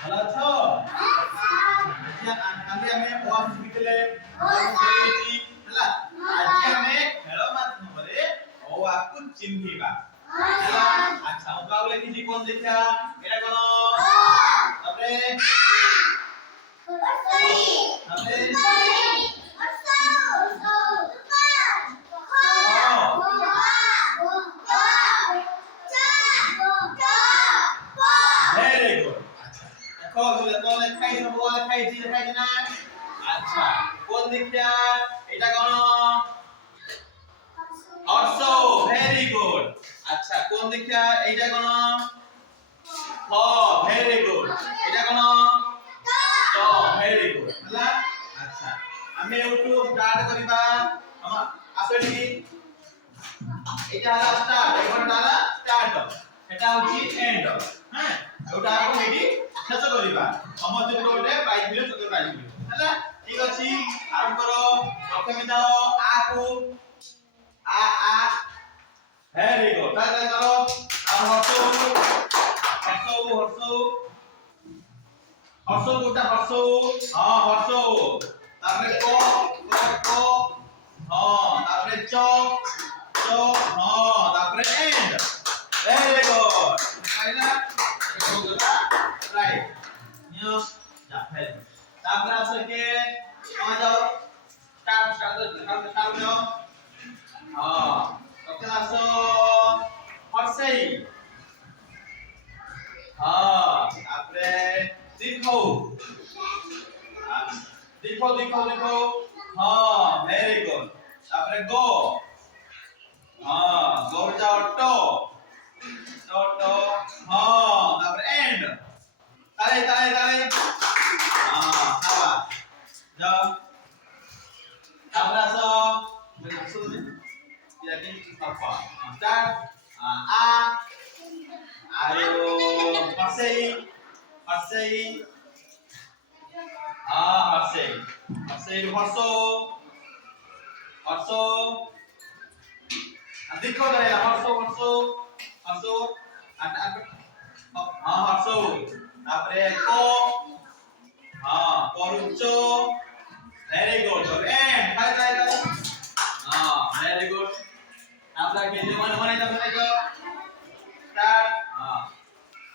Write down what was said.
ভালো আছো? ଆଜି କାଲି ଆମେ ଓ ଶିଖିଥିଲେ ହେଲା ଆଜି ଆମେ ଖେଳ ମାଧ୍ୟମରେ ଓ ଆକୁ ଚିହ୍ନିବା ହେଲା। ଆଚ୍ଛା ମୁଁ ଆଉ ଲେଖିଛି କୋନ ଦେଖିବା ଏଟା କୋନ ତାପରେ very good। আচ্ছা দেখো কোন লেখাই সব লেখাইছি না। আচ্ছা কোন দেখিয়া এটা কোন হর্ষ very good। আচ্ছা কোন দেখিয়া এইটা কোন হ very good। এটা কোন ত very good ହେଲା। আচ্ছা আমি এউটু স্টার্ট করিবা আমার আসেনি এটা হলো স্টার্ট এটা হলো স্টার্ট এটা হচ্ছে এন্ড হ্যাঁ ওটা আগে এটি শেষ করিবা সমস্ত গোটে প্রাইজ মিলে তোকে প্রাইজ মিলে ହେଲା। ঠিক আছে আরম্ভ করো প্রথমে দাও আ ভেরি গুড তাহলে করো আর হর্ষ কোটা হর্ষ হ্যাঁ হর্ষ তারপরে ক হ্যাঁ তারপরে চ হ্যাঁ তারপরে এন্ড ভেরি গুড তাইনা রাইট নিও যা ভেরি গুড তারপরে আছে কে আমার যাও স্টার্ট দাও হ্যাঁ ওকে আসো হর্ষেই হ্যাঁ তারপরে দেখো হ্যাঁ ভেরি গুড তারপরে গো হ্যাঁ গো যাও ট হ্যাঁ তারপরে এন্ড তালে হ্যাঁ খাওয়া যাও তারপরে আসো ইয়াকি পাপা স্টার্ট আ আরো হর্ষেই হ্যাঁ হর্ষেই হর্ষ দেখো রে হর্ষ হ্যাঁ হর্ষ তারপরে ক হ্যাঁ করুচ্চ ভেরি গুড এন্ড খাই হ্যাঁ ভেরি গুড আমরা কে যে মনে মনে